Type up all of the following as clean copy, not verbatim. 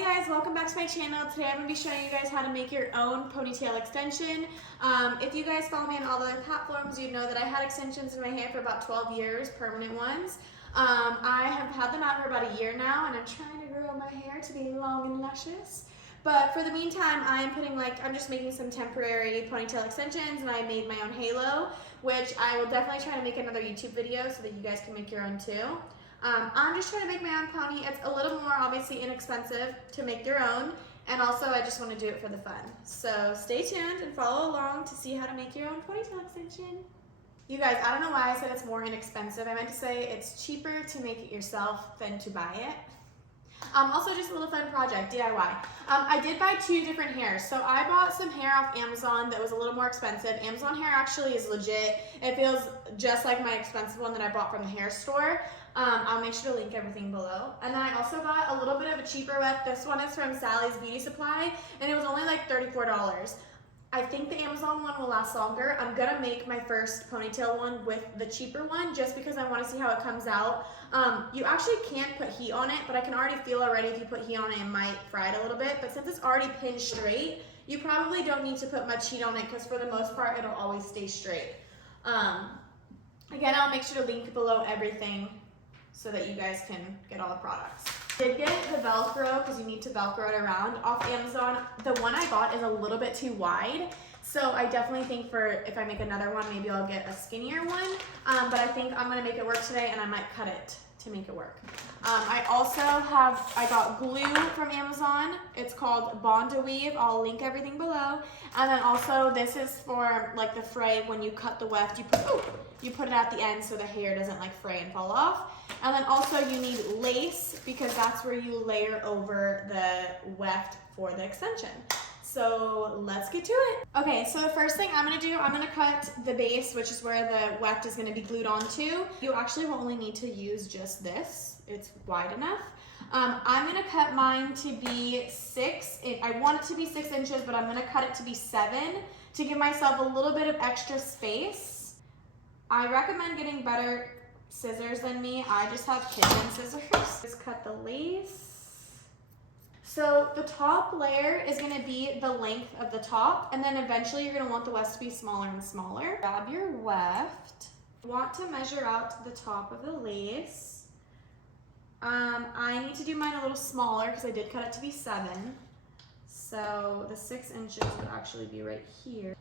Hey guys, welcome back to my channel. Today I'm going to be showing you guys how to make your own ponytail extension. If you guys follow me on all the other platforms, you know that I had extensions in my hair for about 12 years, permanent ones. I have had them out for about a year now, and I'm trying to grow my hair to be long and luscious. But for the meantime, I'm just making some temporary ponytail extensions, and I made my own halo, which I will definitely try to make another YouTube video so that you guys can make your own too. I'm just trying to make my own pony. It's a little more obviously inexpensive to make your own, and also I just want to do it for the fun. So stay tuned and follow along to see how to make your own ponytail extension. You guys, I don't know why I said it's more inexpensive. I meant to say it's cheaper to make it yourself than to buy it. Also just a little fun project, DIY. I did buy two different hairs. So I bought some hair off Amazon that was a little more expensive. Amazon hair actually is legit. It feels just like my expensive one that I bought from the hair store. I'll make sure to link everything below. And then I also got a little bit of a cheaper weft. This one is from Sally's Beauty Supply, and it was only like $34. I think the Amazon one will last longer. I'm gonna make my first ponytail one with the cheaper one just because I wanna see how it comes out. You actually can't put heat on it, but I can already feel already if you put heat on it, it might fry it a little bit. But since it's already pinned straight, you probably don't need to put much heat on it because for the most part, it'll always stay straight. Again, I'll make sure to link below everything so that you guys can get all the products. I did get the Velcro because you need to Velcro it around off Amazon. The one I got is a little bit too wide, so I definitely think for if I make another one, maybe I'll get a skinnier one, but I think I'm gonna make it work today, and I might cut it to make it work. I got glue from Amazon. It's called Bond to Weave. I'll link everything below. And then also this is for like the fray when you cut the weft, you put it at the end so the hair doesn't like fray and fall off. And then also you need lace because that's where you layer over the weft for the extension. So let's get to it. Okay, so the first thing I'm gonna cut the base, which is where the weft is gonna be glued onto. You actually will only need to use just this. It's wide enough. I'm gonna cut mine to be 6. I want it to be 6 inches, but I'm gonna cut it to be 7 to give myself a little bit of extra space. I recommend getting better scissors than me. I just have kitchen scissors. Just cut the lace. So the top layer is gonna be the length of the top, and then eventually you're gonna want the weft to be smaller and smaller. Grab your weft. You want to measure out the top of the lace. I need to do mine a little smaller because I did cut it to be 7. So the 6 inches would actually be right here.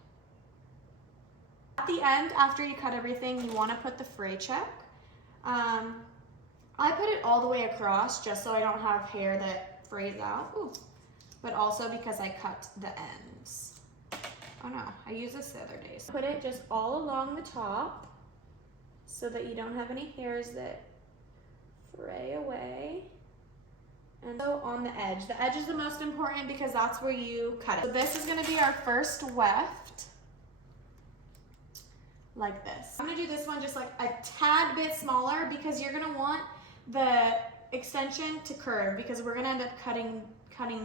At the end, after you cut everything, you wanna put the fray check. I put it all the way across just so I don't have hair that frays out. Ooh. But also because I cut the ends. Oh no, I used this the other day. So put it just all along the top so that you don't have any hairs that fray away. And so on the edge. The edge is the most important because that's where you cut it. So this is gonna be our first weft. Like this. I'm gonna do this one just like a tad bit smaller because you're gonna want the extension to curve because we're gonna end up cutting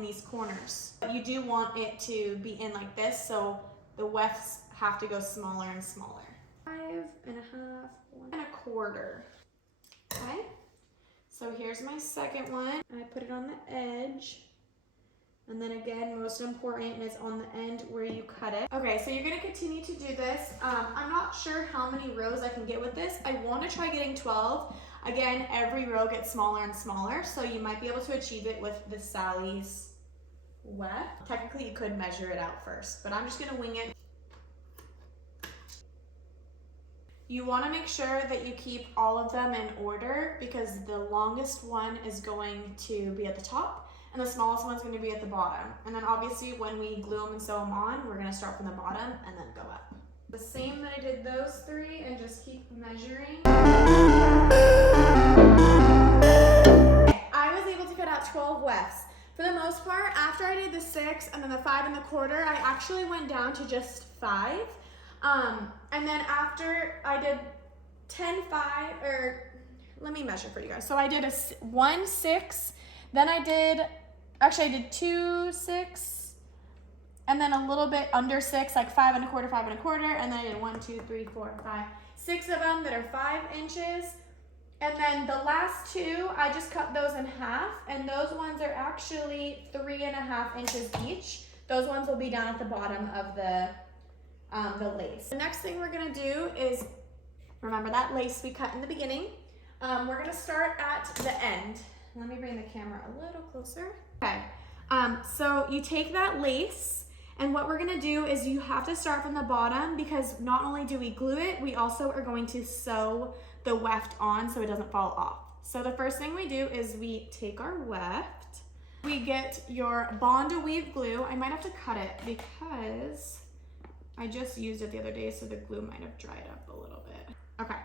these corners. But you do want it to be in like this, so the wefts have to go smaller and smaller. 5.5, 1.25. Okay, so here's my second one. I put it on the edge. And then again, most important is on the end where you cut it. Okay, so you're gonna continue to do this. I'm not sure how many rows I can get with this. I wanna try getting 12. Again, every row gets smaller and smaller, so you might be able to achieve it with the Sally's weft. Technically, you could measure it out first, but I'm just gonna wing it. You wanna make sure that you keep all of them in order because the longest one is going to be at the top and the smallest one's gonna be at the bottom. And then obviously when we glue them and sew them on, we're gonna start from the bottom and then go up. The same that I did those 3 and just keep measuring. I was able to cut out 12 wefts. For the most part, after I did the 6 and then the 5.25, I actually went down to just 5. And then after I did 10, 5, or let me measure for you guys. So I did 1, 6, then I did 2, 6, and then a little bit under 6, like 5.25, 5.25, and then I did 1, 2, 3, 4, 5, 6 of them that are 5 inches. And then the last two, I just cut those in half, and those ones are actually 3.5 inches each. Those ones will be down at the bottom of the lace. The next thing we're gonna do is, remember that lace we cut in the beginning? We're gonna start at the end. Let me bring the camera a little closer. Okay, so you take that lace, and what we're gonna do is you have to start from the bottom, because not only do we glue it, we also are going to sew the weft on so it doesn't fall off. So the first thing we do is we take our weft, we get your Bond to Weave glue. I might have to cut it because I just used it the other day, so the glue might have dried up a little bit. Okay,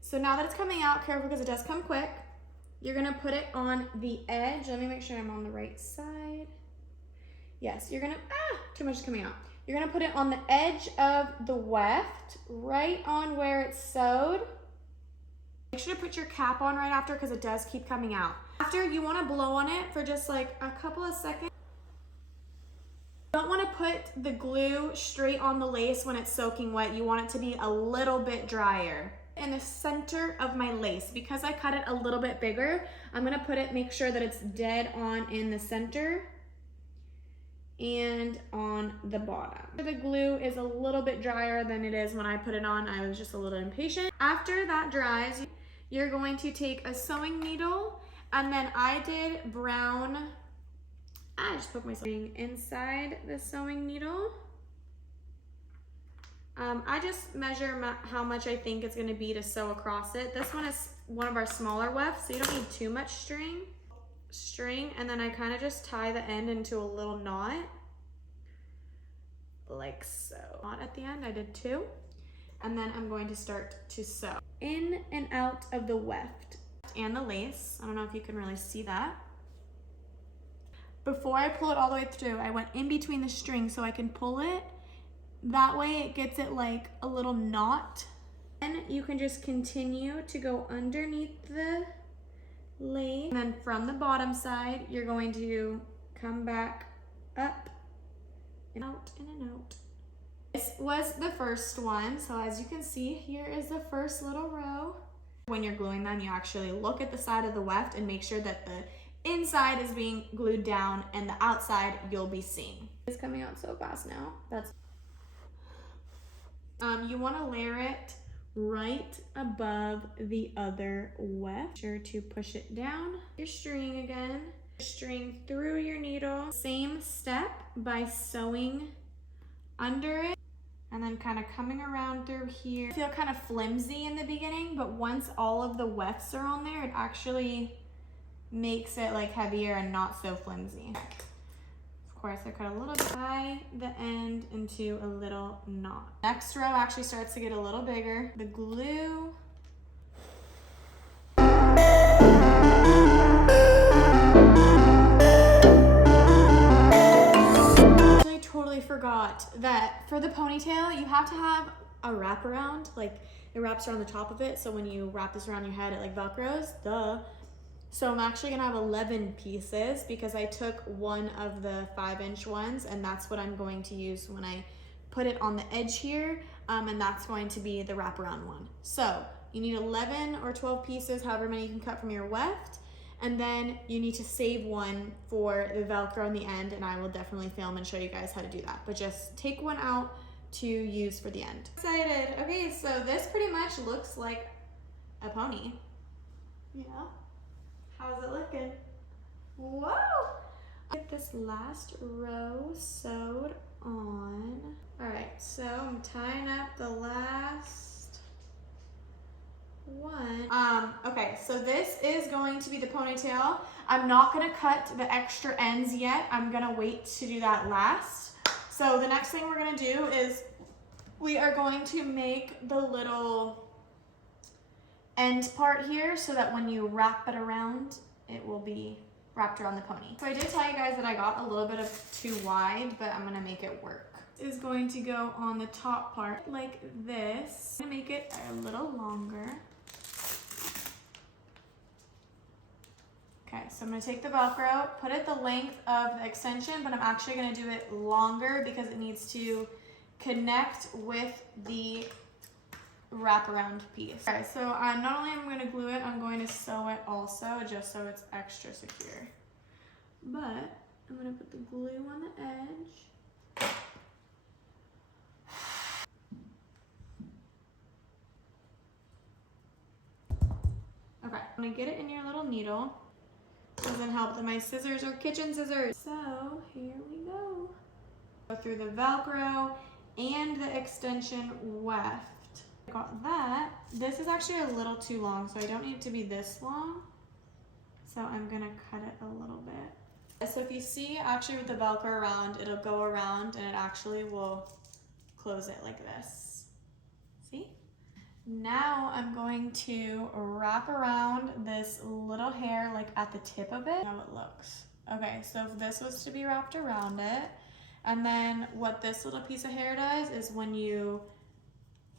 so now that it's coming out, careful because it does come quick. You're gonna put it on the edge. Let me make sure I'm on the right side. Yes, you're gonna, too much is coming out. You're gonna put it on the edge of the weft, right on where it's sewed. Make sure to put your cap on right after because it does keep coming out. After, you wanna blow on it for just like a couple of seconds. You don't wanna put the glue straight on the lace when it's soaking wet. You want it to be a little bit drier. In the center of my lace, because I cut it a little bit bigger, I'm gonna put it, make sure that it's dead on in the center and on the bottom. The glue is a little bit drier than it is when I put it on. I was just a little impatient. After that dries, you're going to take a sewing needle, and then I did brown, I just put my sewing inside the sewing needle. I just measure how much I think it's gonna be to sew across it. This one is one of our smaller wefts, so you don't need too much string, and then I kind of just tie the end into a little knot, like so. Knot at the end, I did 2. And then I'm going to start to sew in and out of the weft and the lace. I don't know if you can really see that. Before I pull it all the way through, I went in between the strings so I can pull it. That way it gets it like a little knot. Then you can just continue to go underneath the lace. And then from the bottom side, you're going to come back up and out and out. This was the first one. So as you can see, here is the first little row. When you're gluing them, you actually look at the side of the weft and make sure that the inside is being glued down and the outside you'll be seeing. It's coming out so fast now. You want to layer it right above the other weft. Be sure to push it down. Your string again. String through your needle. Same step by sewing under it and then kind of coming around through here. Feel kind of flimsy in the beginning, but once all of the wefts are on there, it actually makes it like heavier and not so flimsy. Of course, I cut a little bit, tie the end into a little knot. Next row actually starts to get a little bigger. The glue. I totally forgot that for the ponytail, you have to have a wraparound, like it wraps around the top of it. So when you wrap this around your head, it like Velcros, duh. So I'm actually gonna have 11 pieces because I took one of the 5-inch ones, and that's what I'm going to use when I put it on the edge here, and that's going to be the wraparound one. So you need 11 or 12 pieces, however many you can cut from your weft, and then you need to save one for the Velcro on the end, and I will definitely film and show you guys how to do that. But just take one out to use for the end. Excited. Okay, so this pretty much looks like a pony. Yeah. How's it looking? Whoa! Get this last row sewed on. All right, so I'm tying up the last one. Okay, so this is going to be the ponytail. I'm not gonna cut the extra ends yet. I'm gonna wait to do that last. So the next thing we're gonna do is we are going to make the little end part here so that when you wrap it around, it will be wrapped around the pony. So I did tell you guys that I got a little bit of too wide, but I'm gonna make it work. This is going to go on the top part like this. I'm gonna make it a little longer. Okay, so I'm gonna take the Velcro, put it the length of the extension, but I'm actually gonna do it longer because it needs to connect with the wraparound piece. Okay, so not only am I going to glue it, I'm going to sew it also, just so it's extra secure. But I'm going to put the glue on the edge. Okay, I'm going to get it in your little needle. Doesn't help that my scissors are kitchen scissors. So here we go. Go through the Velcro and the extension weft. Got that. This is actually a little too long, so I don't need it to be this long. So I'm gonna cut it a little bit. So if you see actually with the Velcro around, it'll go around and it actually will close it like this. See? Now I'm going to wrap around this little hair like at the tip of it. How it looks. Okay, so if this was to be wrapped around it, and then what this little piece of hair does is when you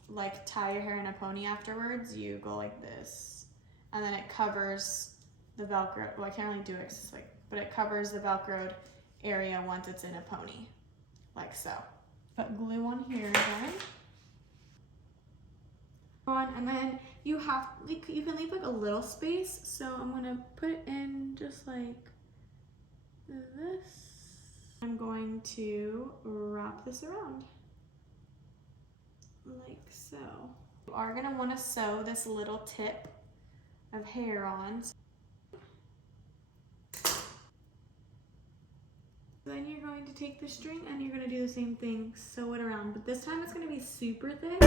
like tie your hair in a pony afterwards, you go like this, and then it covers the Velcro. Well, I can't really do it, 'cause it's like, but it covers the Velcroed area once it's in a pony, like so. Put glue on here again. And then you can leave like a little space, so I'm gonna put it in just like this. I'm going to wrap this around like so. You are gonna want to sew this little tip of hair on. Then you're going to take the string and you're going to do the same thing, sew it around, but this time it's going to be super thick.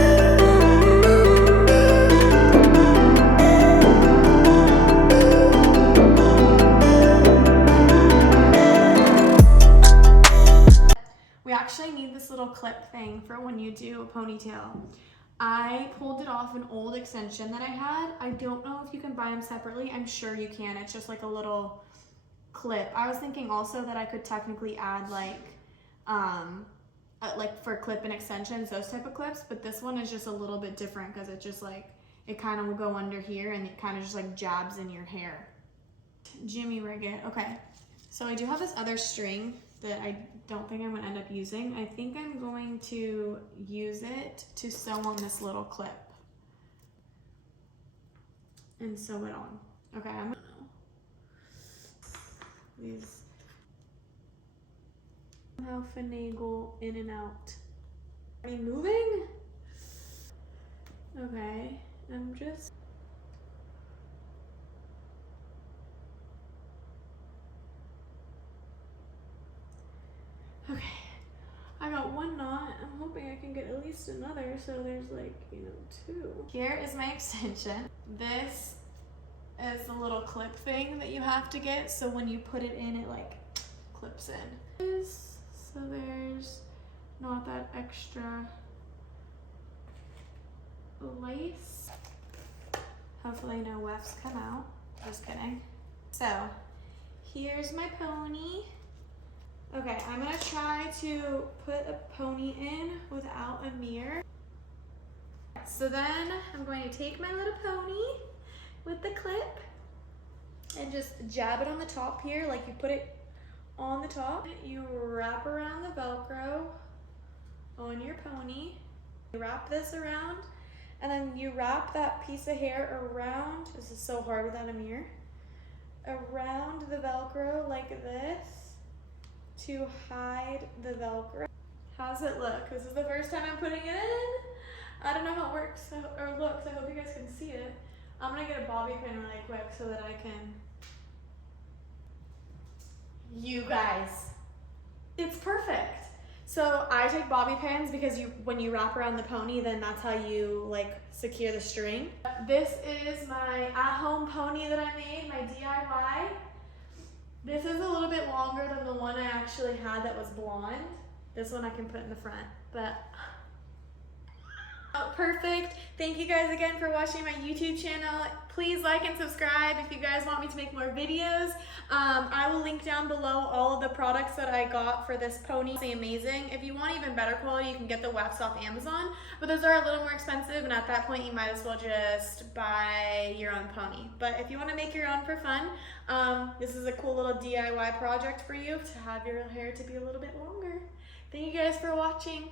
We actually need this little clip thing for when you do a ponytail. I pulled it off an old extension that I had. I don't know if you can buy them separately. I'm sure you can. It's just like a little clip. I was thinking also that I could technically add like for clip and extensions, those type of clips, but this one is just a little bit different because it just like, it kind of will go under here and it kind of just like jabs in your hair. Jimmy rig it. Okay, so I do have this other string that I don't think I'm going to end up using. I think I'm going to use it to sew on this little clip and sew it on. Okay, I'm gonna these somehow finagle in and out. Are you moving? Okay, I'm just okay. I got one knot. I'm hoping I can get at least another, so there's like, you know, two. Here is my extension. This is the little clip thing that you have to get, so when you put it in, it like clips in. So there's not that extra lace. Hopefully no wefts come out. Just kidding. So here's my pony. Okay, I'm gonna try to put a pony in without a mirror. So then I'm going to take my little pony with the clip and just jab it on the top here, like you put it on the top. You wrap around the Velcro on your pony. You wrap this around, and then you wrap that piece of hair around, this is so hard without a mirror, around the Velcro like this to hide the Velcro. How's it look? This is the first time I'm putting it in. I don't know how it works or looks. I hope you guys can see it. I'm gonna get a bobby pin really quick so that I can. You guys, it's perfect. So I take bobby pins because when you wrap around the pony, then that's how you like secure the string. This is my at-home pony that I made, my DIY. This is a little bit longer than the one I actually had that was blonde. This one I can put in the front, but oh, perfect. Thank you guys again for watching my YouTube channel. Please like and subscribe if you guys want me to make more videos. I will link down below all of the products that I got for this pony. It's amazing. If you want even better quality, you can get the wefts off Amazon, but those are a little more expensive, and at that point you might as well just buy your own pony. But if you want to make your own for fun, this is a cool little DIY project for you to have your hair to be a little bit longer. Thank you guys for watching.